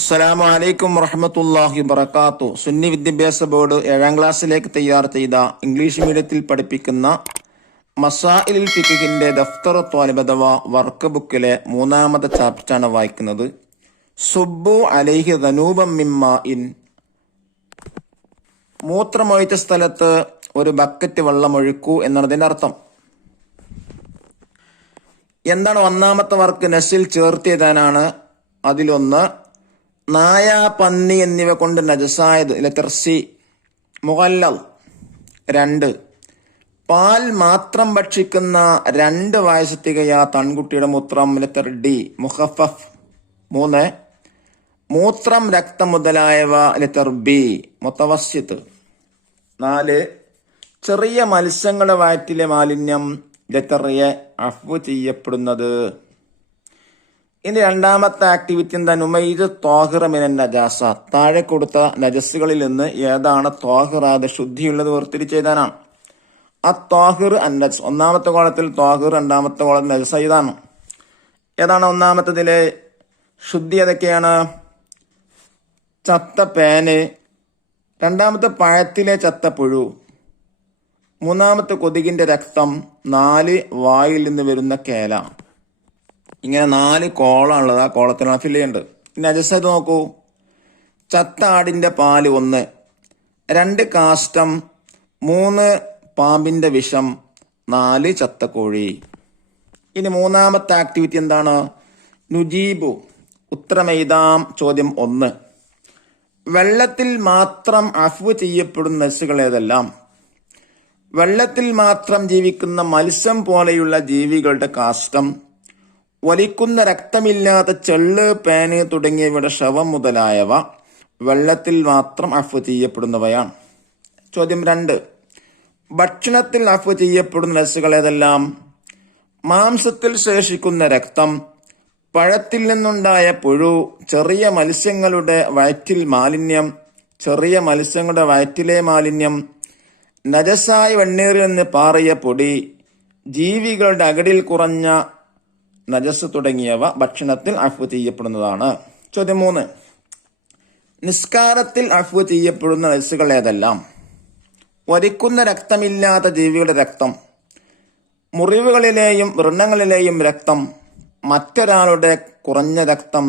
അസ്സലാമു അലൈക്കും വറഹ്മത്തുള്ളാഹി വബറകാത്തു. സുന്നി വിദ്യാഭ്യാസ ബോർഡ് 7ാം ക്ലാസ്സിലേക്ക് തയ്യാർ ചെയ്ത ഇംഗ്ലീഷ് മീഡിയത്തിൽ പഠിപ്പിക്കുന്ന മസാഇലുൽ ഫിഖ്ഹിന്റെ ദഫ്തർ ത്വാലിബ് അഥവാ വർക്ക് ബുക്കിലെ 3ാമത്തെ ചാപ്റ്ററാണ് വായിക്കുന്നത്. സുബ്ബു അലൈഹി ദനൂബം മിമ്മാഇൻ. മൂത്രമൊഴിച്ച സ്ഥലത്ത് ഒരു ബക്കറ്റ് വെള്ളം ഒഴിക്കൂ എന്നതിന്റെ അർത്ഥം. എന്താണ് ഒന്നാമത്തെ വർക്ക്? നസിൽ ചേർത്തിയതാനാണ്. അതിലൊന്ന് നായ, പന്നി എന്നിവ കൊണ്ട് നജസായത് ലെറ്റർസി മുഗല്ലൽ. 2 പാൽ മാത്രം ഭക്ഷിക്കുന്ന 2 വയസ്സ് തികയാ തൺകുട്ടിയുടെ മൂത്രം ലെറ്റർ ഡി മുഖഫഫ്. 3 മൂത്രം, രക്തം മുതലായവ ലെറ്റർ ബി മുത്തവസ്സിത്ത്. 4 ചെറിയ മത്സ്യങ്ങളുടെ വയറ്റിലെ മാലിന്യം ലെറ്റർ എ അഫ്വ് ചെയ്യപ്പെടുന്നത്. ഇനി രണ്ടാമത്തെ ആക്ടിവിറ്റി എന്താ? നുമൈദ് ത്വാഹിറ മിനൻ നജാസ. താഴെ കൊടുത്ത നജസ്സുകളിൽ നിന്ന് ഏതാണ് ത്വാഹിർ, അത് ശുദ്ധിയുള്ളത് വേർതിരിച്ചെഴുതാനാണ്. ത്വാഹിർ അന്നജസ്. ഒന്നാമത്തെ കോളത്തിൽ ത്വാഹിർ, രണ്ടാമത്തെ കോളത്തിൽ നജസ. ഇതാണ് ഏതാണ് ഒന്നാമത്തതിലെ ശുദ്ധി? ഏതൊക്കെയാണ്? ചത്ത പേന്, രണ്ടാമത്തെ പഴത്തിലെ ചത്ത പുഴു, മൂന്നാമത്തെ കൊതുകിന്റെ രക്തം, 4 വായിൽ നിന്ന് വരുന്ന കേല. ഇങ്ങനെ 4 കോളാണുള്ളത്. ആ കോളത്തിലാണ് ഫില്ല് ചെയ്യേണ്ടത്. നജസ് നോക്കൂ. ചത്ത ആടിന്റെ പാല് 1, 2 കാഷ്ടം, 3 പാമ്പിന്റെ വിഷം, 4 ചത്ത കോഴി. ഇനി മൂന്നാമത്തെ ആക്ടിവിറ്റി എന്താണ്? നുജീബു. ഉത്തരമെഴുതാം. ചോദ്യം 1. വെള്ളത്തിൽ മാത്രം അഫ്വ് ചെയ്യപ്പെടുന്ന നജസ്സുകൾ ഏതെല്ലാം? വെള്ളത്തിൽ മാത്രം ജീവിക്കുന്ന മത്സ്യം പോലെയുള്ള ജീവികളുടെ കാഷ്ടം, വലിക്കുന്ന രക്തമില്ലാത്ത ചെള്ള്, പേന് തുടങ്ങിയവയുടെ ശവം മുതലായവ വെള്ളത്തിൽ മാത്രം അഫ്വ് ചെയ്യപ്പെടുന്നവയാണ്. ചോദ്യം 2. ഭക്ഷണത്തിൽ അഫ്വ് ചെയ്യപ്പെടുന്ന നജസ്സുകൾ ഏതെല്ലാം? മാംസത്തിൽ ശേഷിക്കുന്ന രക്തം, പഴത്തിൽ നിന്നുണ്ടായ പുഴു, ചെറിയ മത്സ്യങ്ങളുടെ വയറ്റിൽ മാലിന്യം, ചെറിയ മത്സ്യങ്ങളുടെ വയറ്റിലെ മാലിന്യം, നജസായ വെണ്ണീറിൽ നിന്ന് പാറിയ പൊടി, ജീവികളുടെ അകടിൽ കുറഞ്ഞ നജസ് തുടങ്ങിയവ ഭക്ഷണത്തിൽ അഫ്വ് ചെയ്യപ്പെടുന്നതാണ്. ചോദ്യം 3. നിസ്കാരത്തിൽ അഫ്വ് ചെയ്യപ്പെടുന്ന നജസ്സുകൾ ഏതെല്ലാം? ഒലിക്കുന്ന രക്തമില്ലാത്ത ജീവികളുടെ രക്തം, മുറിവുകളിലെയും വ്രണങ്ങളിലെയും രക്തം, മറ്റൊരാളുടെ കുറഞ്ഞ രക്തം,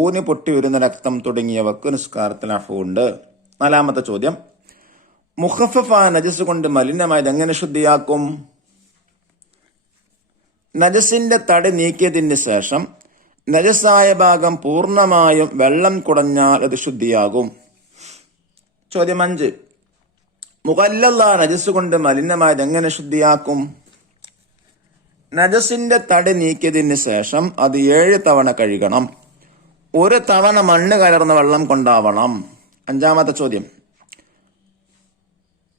ഊനി പൊട്ടി വരുന്ന രക്തം തുടങ്ങിയവക്ക് നിസ്കാരത്തിൽ അഫ്വ് ഉണ്ട്. 4ാമത്തെ ചോദ്യം. മുഖഫഫായ നജസ് കൊണ്ട് മലിനമായത് എങ്ങനെ ശുദ്ധിയാക്കും? നജസിന്റെ തടി നീക്കിയതിന് ശേഷം നജസായ ഭാഗം പൂർണ്ണമായും വെള്ളം കുടഞ്ഞാൽ അത് ശുദ്ധിയാകും. ചോദ്യം 5. മുഗല്ലലായ നജസ് കൊണ്ട് മലിനമായത് എങ്ങനെ ശുദ്ധിയാക്കും? നജസിന്റെ തടി നീക്കിയതിന് ശേഷം അത് 7 തവണ കഴുകണം. 1 തവണ മണ്ണ് കലർന്ന വെള്ളം കൊണ്ടാവണം. 5ാമത്തെ ചോദ്യം.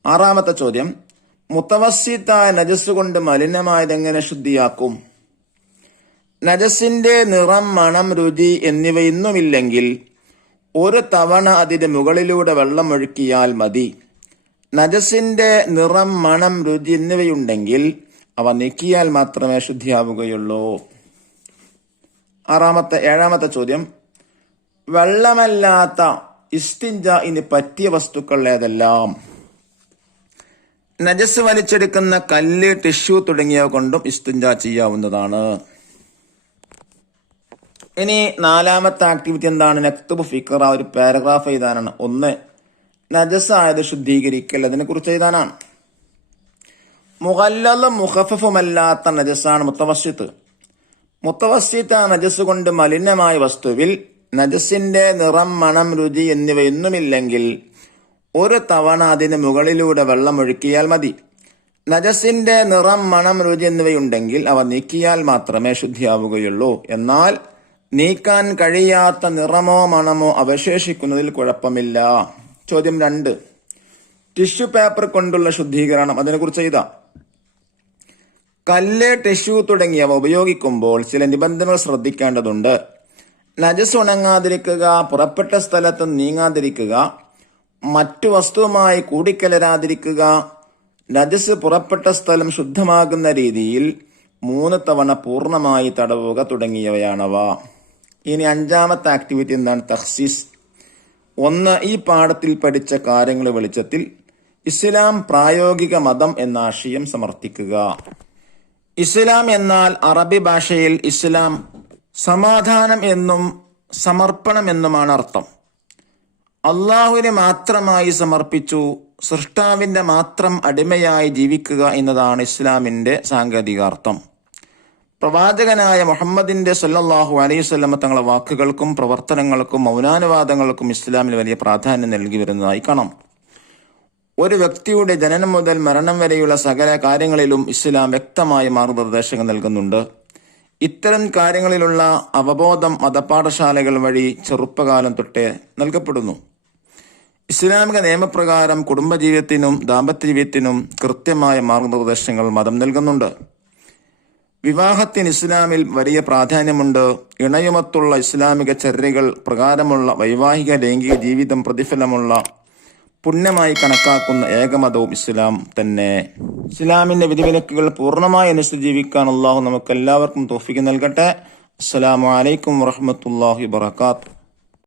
6ാമത്തെ ചോദ്യം. മുത്തവസ്സിത്തായ നജസ് കൊണ്ട് മലിനമായത് എങ്ങനെ ശുദ്ധിയാക്കും? നജസിന്റെ നിറം, മണം, രുചി എന്നിവയൊന്നുമില്ലെങ്കിൽ 1 തവണ അതിന്റെ മുകളിലൂടെ വെള്ളം ഒഴുക്കിയാൽ മതി. നജസിന്റെ നിറം, മണം, രുചി എന്നിവയുണ്ടെങ്കിൽ അവ നീക്കിയാൽ മാത്രമേ ശുദ്ധിയാവുകയുള്ളൂ. 7ാമത്തെ ചോദ്യം. വെള്ളമല്ലാത്ത ഇസ്തിൻജാഇന് പറ്റിയ വസ്തുക്കൾ ഏതെല്ലാം? നജസ് വലിച്ചെടുക്കുന്ന കല്ല്, ടിഷ്യൂ തുടങ്ങിയവ കൊണ്ടും ഇസ്തിൻജാ ചെയ്യാവുന്നതാണ്. ഇനി 4ാമത്തെ ആക്ടിവിറ്റി എന്താണ്? നക്തുബ് ഫിക്റ. ഒരു പാരഗ്രാഫ് എഴുതാനാണ്. 1. നജസ് ആയത് ശുദ്ധീകരിക്കൽ. അതിനെ കുറിച്ച് എഴുതാനാണ്. മുഗല്ലലും മുഖഫഫുമല്ലാത്ത നജസാണ് മുത്തവസ്സിത്ത്. മുത്തവസ്സിത്ത നജസ് കൊണ്ട് മലിനമായ വസ്തുവിൽ നജസിന്റെ നിറം, മണം, രുചി എന്നിവയൊന്നുമില്ലെങ്കിൽ 1 തവണ അതിന് മുകളിലൂടെ വെള്ളം ഒഴുക്കിയാൽ മതി. നജസിന്റെ നിറം, മണം, രുചി എന്നിവയുണ്ടെങ്കിൽ അവ നീക്കിയാൽ മാത്രമേ ശുദ്ധിയാവുകയുള്ളൂ. എന്നാൽ നീക്കാൻ കഴിയാത്ത നിറമോ മണമോ അവശേഷിക്കുന്നതിൽ കുഴപ്പമില്ല. ചോദ്യം 2. ടിഷ്യൂ പേപ്പർ കൊണ്ടുള്ള ശുദ്ധീകരണം. അതിനെക്കുറിച്ച് എഴുതാം. കല്ല്, ടിഷ്യൂ തുടങ്ങിയവ ഉപയോഗിക്കുമ്പോൾ ചില നിബന്ധനകൾ ശ്രദ്ധിക്കേണ്ടതുണ്ട്. നജസ് ഉണങ്ങാതിരിക്കുക, പുറപ്പെട്ട സ്ഥലത്ത് നീങ്ങാതിരിക്കുക, മറ്റു വസ്തുവുമായി കൂടിക്കലരാതിരിക്കുക, നജസ് പുറപ്പെട്ട സ്ഥലം ശുദ്ധമാകുന്ന രീതിയിൽ 3 തവണ പൂർണ്ണമായി തടവുക തുടങ്ങിയവയാണവ. ഇനി അഞ്ചാമത്തെ ആക്ടിവിറ്റി എന്താണ്? തഖ്സീസ്. ഒന്ന്, ഈ പാഠത്തിൽ പഠിച്ച കാര്യങ്ങളുടെ വെളിച്ചത്തിൽ ഇസ്ലാം പ്രായോഗിക മതം എന്ന ആശയം സമർത്ഥിക്കുക. ഇസ്ലാം എന്നാൽ അറബി ഭാഷയിൽ ഇസ്ലാം സമാധാനം എന്നും സമർപ്പണം എന്നുമാണ് അർത്ഥം. അള്ളാഹുവിനെ മാത്രമായി സമർപ്പിച്ചു സൃഷ്ടാവിന്റെ മാത്രം അടിമയായി ജീവിക്കുക എന്നതാണ് ഇസ്ലാമിന്റെ സാങ്കേതികാർത്ഥം. പ്രവാചകനായ മുഹമ്മദിന്റെ സല്ലല്ലാഹു അലൈഹി വസല്ലം തങ്ങളുടെ വാക്കുകൾക്കും പ്രവർത്തനങ്ങൾക്കും മൗനാനുവാദങ്ങൾക്കും ഇസ്ലാമിൽ വലിയ പ്രാധാന്യം നൽകി വരുന്നതായി കാണാം. ഒരു വ്യക്തിയുടെ ജനനം മുതൽ മരണം വരെയുള്ള സകല കാര്യങ്ങളിലും ഇസ്ലാം വ്യക്തമായ മാർഗനിർദ്ദേശങ്ങൾ നൽകുന്നുണ്ട്. ഇത്തരം കാര്യങ്ങളിലുള്ള അവബോധം മതപാഠശാലകൾ വഴി ചെറുപ്പകാലം തൊട്ടേ നൽകപ്പെടുന്നു. ഇസ്ലാമിക നിയമപ്രകാരം കുടുംബജീവിതത്തിനും ദാമ്പത്യ ജീവിതത്തിനും കൃത്യമായ മാർഗനിർദ്ദേശങ്ങൾ മതം നൽകുന്നുണ്ട്. വിവാഹത്തിന് ഇസ്ലാമിൽ വലിയ പ്രാധാന്യമുണ്ട്. ഇണയുമത്തുള്ള ഇസ്ലാമിക ചര്യകൾ പ്രകാരമുള്ള വൈവാഹിക ലൈംഗിക ജീവിതം പ്രതിഫലമുള്ള പുണ്യമായി കണക്കാക്കുന്ന ഏകമതവും ഇസ്ലാം തന്നെ. ഇസ്ലാമിന്റെ വിധിവിലക്കുകൾ പൂർണ്ണമായി അനുസരിച്ച് ജീവിക്കാൻ അള്ളാഹു നമുക്ക് എല്ലാവർക്കും തൗഫീഖ് നൽകട്ടെ. അസ്സലാമു അലൈക്കും വറഹ്മത്തുള്ളാഹി വബറകാതുഹു.